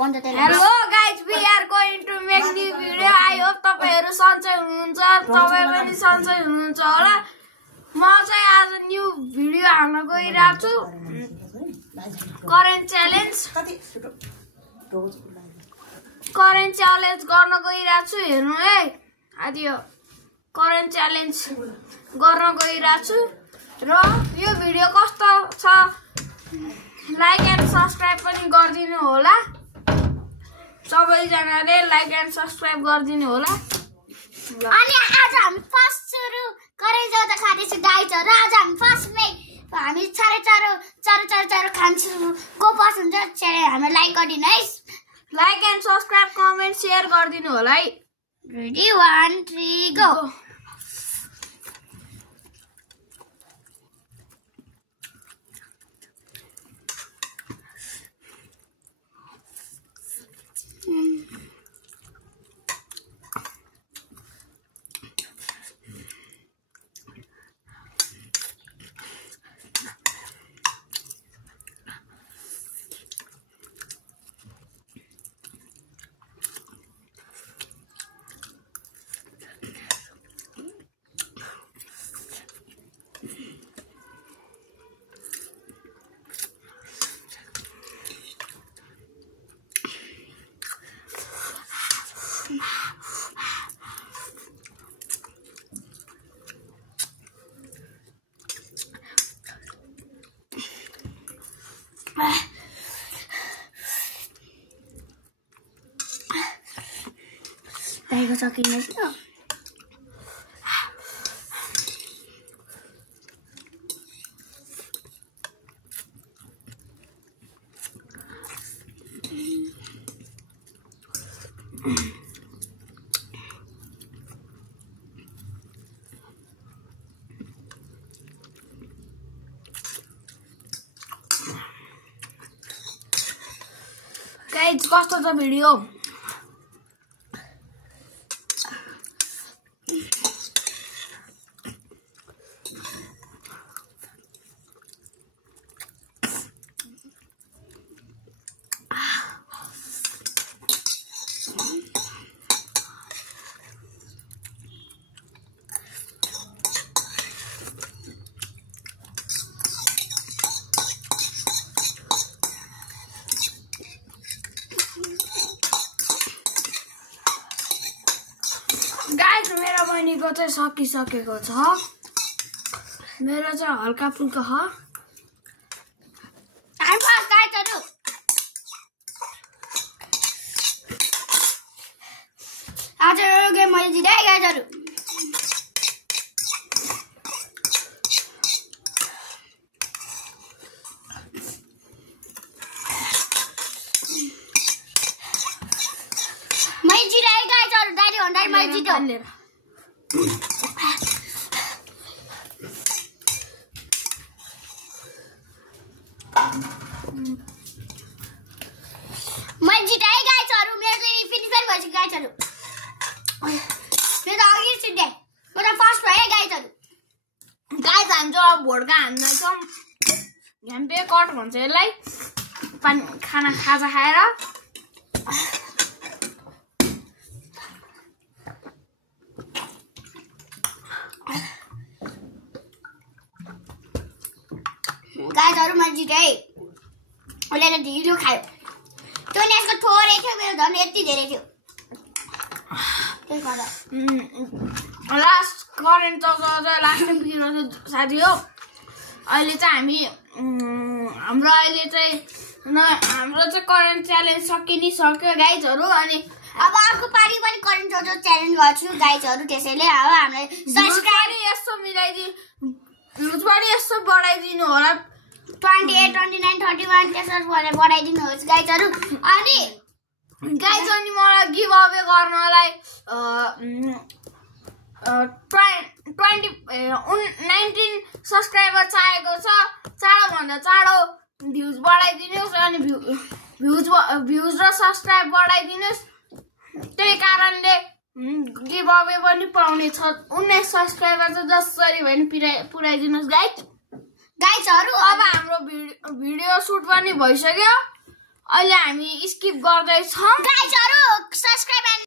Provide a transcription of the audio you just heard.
Hello guys, we are going to make new video. I hope तपाईहरु सन्चै हुनुहुन्छ, तपाई पनि सन्चै हुनुहुन्छ होला। म चाहिँ आज न्यू भिडियो हाल्न गइरहेको छु। करेन्ट च्यालेन्ज गर्न गइरहेको छु। हेर्नु है, आदियो करेन्ट च्यालेन्ज गर्न गइरहेको छु र यो भिडियो कस्तो छ लाइक एन्ड सब्स्क्राइब पनि गरिदिनु होला। सबैजनाले लाइक एन्ड सब्स्क्राइब गरिदिनु होला। अनि आज हामी फर्स्ट सुरु गरेर जाँदा खाँदैछु गाइजहरु। आज हामी फर्स्टमै हामी चारो खान्छौँ। को पसन्द हुन्छ हामी लाइक गरिदिनु है। Like and subscribe comment share गरिदिनु होला है। Ready 1 3 go. Tayo sa kinis na. Guys, कस्तो छ भिडियो? गाइस, मेरो बहिनीको चाहिँ सकिसकेको छ। मेरो चाहिँ हल्का फुल्का छ। आज यो गेम मैले जिते गाइजहरु। मैले जिते गाइजहरु। दाइले भन्दा मैले जित्यो। मैले जिते गाइजहरु। मेरो चाहिँ फिनिसर भइसक्यो गाइजहरु। मेरो अघि जिते। म त फर्स्ट भए गाइजहरु। गाइस, हामी चाहिँ भोड्का हान्दैछौँ। घ्याम्पे कट भन्छ यसलाई। खाना खाजा खाएर गाइजहरु मैले जिते। उसले त ढिलो खायो। त्यो यसको थोरै थियो, मेरो झन् यति धेरै थियो। त्यही भएर लास्ट करेन्ट चलाउँदा लास्ट भिडियो साथी हो। अहिले चाहिँ हाम्रो चाहिँ करेन्ट च्यालेन्ज सकिसक्यो गाइजहरु। अनि अब अर्को पारी पनि करेन्ट च्यालेन्ज गर्छु गाइजहरु। त्यसैले अब हामीलाई सब्स्क्राइब यस्तो मिलाइदिनु, भ्युज पनि यस्तो बढाइदिनु होला। 28 29 31 त्यसरी बढाइदिनु होस् गाइजहरु। अनि गाइज, अनि मलाई गिभ अवे गर्नलाई 19 सब्स्क्राइबर चाहिएको छ। चाँडोभन्दा चाँडो भ्युज बढाइदिनुहोस्। अनि भ्युज र सब्स्क्राइब बढाइदिनुहोस्। त्यही कारणले गिभ अवे पनि पाउने छ। 19 सब्स्क्राइबर चाहिँ जसरी भए पनि पुर्याइदिनुहोस् गाइजहरु। अब हाम्रो भिडियो सुट पनि भइसक्यो। अहिले हामी स्किप गर्दैछौँ गाइजहरु